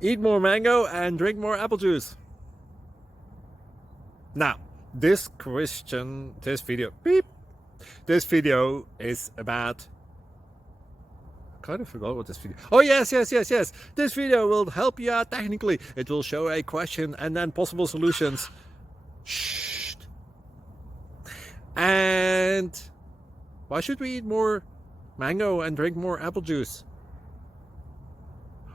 Eat more mango and drink more apple juice. Now, this video is about, I kind of forgot what this video. Oh yes. This video will help you out technically. It will show a question and then possible solutions. Shh. And why should we eat more mango and drink more apple juice?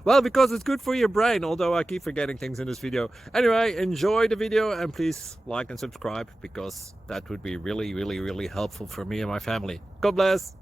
Well, because it's good for your brain, although I keep forgetting things in this video. Anyway, enjoy the video and please like and subscribe, because that would be really helpful for me and my family. God bless!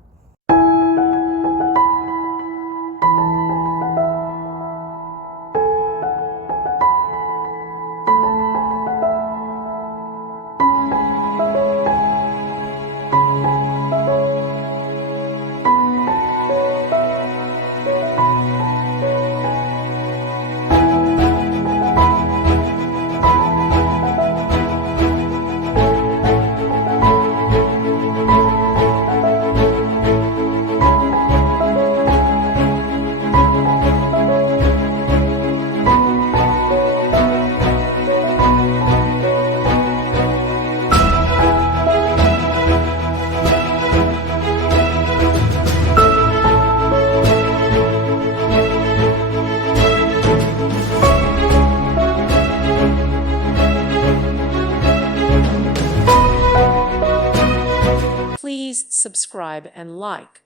Please subscribe and like.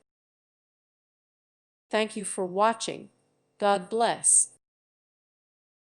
Thank you for watching. God bless.